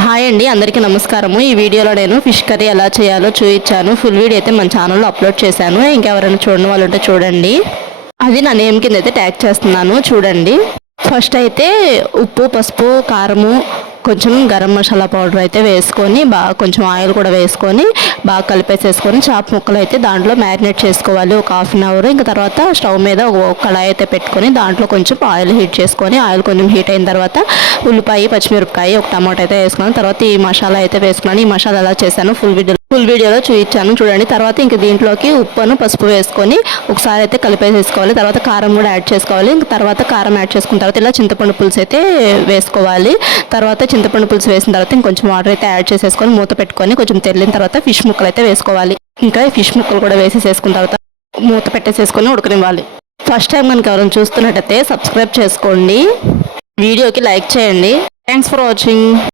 Hi అండి, అందరికీ నమస్కారము. ఈ వీడియోలో నేను ఫిష్ కర్రీ ఎలా చేయాలో చూపించాను. ఫుల్ వీడియో అయితే మన ఛానల్లో అప్లోడ్ చేశాను. ఇంకెవరైనా చూడని వాళ్ళు ఉంటే చూడండి. అది నా నేమ్ కింద అయితే ట్యాగ్ చేస్తున్నాను, చూడండి. ఫస్ట్ అయితే ఉప్పు, పసుపు, కారము, కొంచెం గరం మసాలా పౌడర్ అయితే వేసుకొని బాగా కొంచెం ఆయిల్ కూడా వేసుకొని బాగా కలిపేసేసుకొని చాప ముక్కలు అయితే దాంట్లో మ్యారినేట్ చేసుకోవాలి ఒక హాఫ్ అన్ అవర్. ఇంకా తర్వాత స్టవ్ మీద ఒక కళాయి అయితే పెట్టుకొని దాంట్లో కొంచెం ఆయిల్ హీట్ చేసుకొని ఆయిల్ కొంచెం హీట్ అయిన తర్వాత ఉల్లిపాయ, పచ్చిమిరపకాయ, ఒక టమాటో అయితే వేసుకున్నాను. తర్వాత ఈ మసాలా అయితే వేసుకున్నాను. ఈ మసాలా ఎలా చేశాను ఫుల్ వీడియోలో చూపించాను, చూడండి. తర్వాత ఇంక దీంట్లోకి ఉప్పును, పసుపు వేసుకొని ఒకసారి అయితే కలిపేసేసుకోవాలి. తర్వాత కారం కూడా యాడ్ చేసుకోవాలి. ఇంక తర్వాత కారం యాడ్ చేసుకున్న తర్వాత ఇలా చింతపండు పులుసు అయితే వేసుకోవాలి. తర్వాత చింతపండు పులుసు వేసిన తర్వాత ఇంకొంచెం వాటర్ అయితే యాడ్ చేసేసుకొని మూత పెట్టుకొని కొంచెం తెల్లిన తర్వాత ఫిష్ ముక్కలు అయితే వేసుకోవాలి. ఇంకా ఫిష్ ముక్కలు కూడా వేసేసుకున్న తర్వాత మూత పెట్టేసేసుకొని ఉడకనివ్వాలి. ఫస్ట్ టైం మనకి ఎవరైనా చూస్తున్నట్టయితే సబ్స్క్రైబ్ చేసుకోండి, వీడియోకి లైక్ చేయండి. Thanks for watching.